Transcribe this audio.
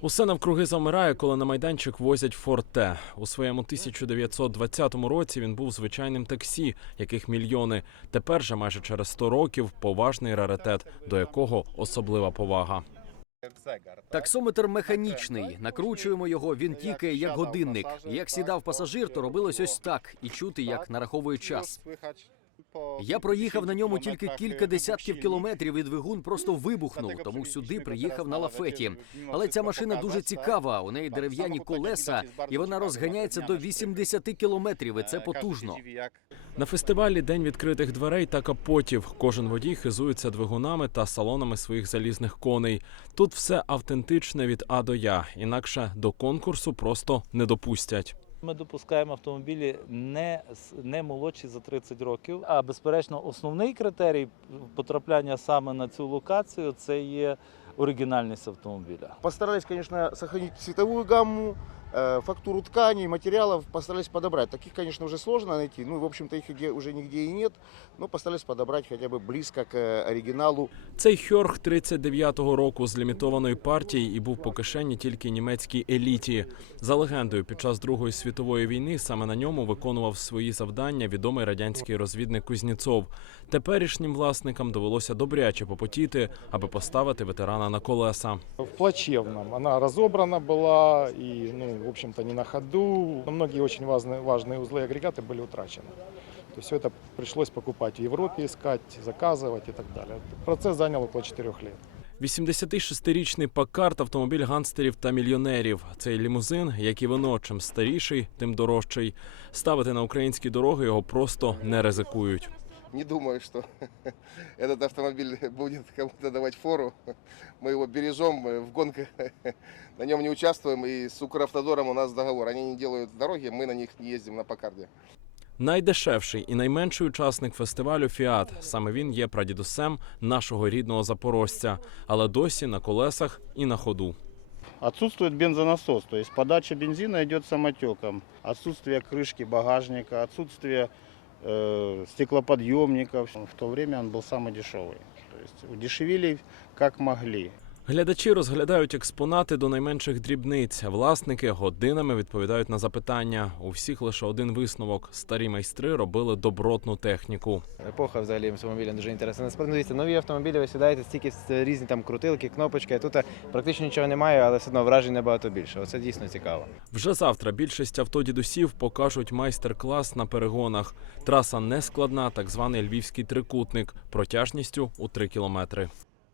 Усе навкруги завмирає, коли на майданчик возять форте. У своєму 1920 році він був звичайним таксі, яких мільйони. Тепер же майже через 100 років поважний раритет, до якого особлива повага. Таксометр механічний. Накручуємо його, він тікає як годинник. Як сідав пасажир, то робилось ось так, і чути, як нараховує час. Я проїхав на ньому тільки кілька десятків кілометрів, і двигун просто вибухнув, тому сюди приїхав на лафеті. Але ця машина дуже цікава. У неї дерев'яні колеса, і вона розганяється до 80 кілометрів. І це потужно. На фестивалі День відкритих дверей та капотів. Кожен водій хизується двигунами та салонами своїх залізних коней. Тут все автентичне від А до Я. Інакше до конкурсу просто не допустять. Ми допускаємо автомобілі не, не молодші за 30 років. А безперечно, основний критерій потрапляння саме на цю локацію це є оригінальність автомобіля. Постарались, конечно, сохранить світову гамму, фактуру тканей, материалов, постарались подобрать. Таких, конечно, уже сложно найти, ну, в общем-то, их где- уже нигде и нет, но постарались подобрать хотя бы близко к э, оригиналу. Цей Хьорг 39-го року з лімітованої партії і був по кишені тільки німецькій еліті. За легендою, під час Другої світової війни саме на ньому виконував свої завдання відомий радянський розвідник Кузнєцов. Теперішнім власникам довелося добряче попотіти, аби поставити ветерана на колеса. в плачевном. Она разобрана была и, ну, в общем-то, не на ходу. Но Многие очень важные, важные узлы и агрегаты были утрачены. То есть все это пришлось покупать в Европе, искать, заказывать и так далее. Процесс занял около 4 лет. 86-річний Паккарт – автомобіль гангстерів та мільйонерів. Цей лімузин, як і вино, чим старіший, тим дорожчий. Ставити на українські дороги його просто не ризикують. Не думаю, что этот автомобиль будет кому-то давать фору. Мы его бережем мы в гонках, на нем не участвуем. И с Укравтодором у нас договор. Они не делают дороги, мы на них не ездим на Покарде. Найдешевший і найменший учасник фестивалю Фіат. Саме він є прадідусем нашого рідного запорожця, але досі на колесах і на ходу. Отсутствует бензонасос, то есть подача бензина идет самотеком. Отсутствие крышки багажника, отсутствие э, стеклоподъемников. В то время он был самый дешевый. То есть удешевили как могли. Глядачі розглядають експонати до найменших дрібниць. Власники годинами відповідають на запитання. У всіх лише один висновок: старі майстри робили добротну техніку. Епоха взагалі автомобіля дуже інтересна. Насправді дивіться, нові автомобілі ви сідаєте стільки різні там крутилки, кнопочки. Тут е, практично нічого немає, але все одно вражень набагато більше. Оце дійсно цікаво. Вже завтра більшість автодідусів покажуть майстер-клас на перегонах. Траса не складна, так званий львівський трикутник, протяжністю у 3 кілометри.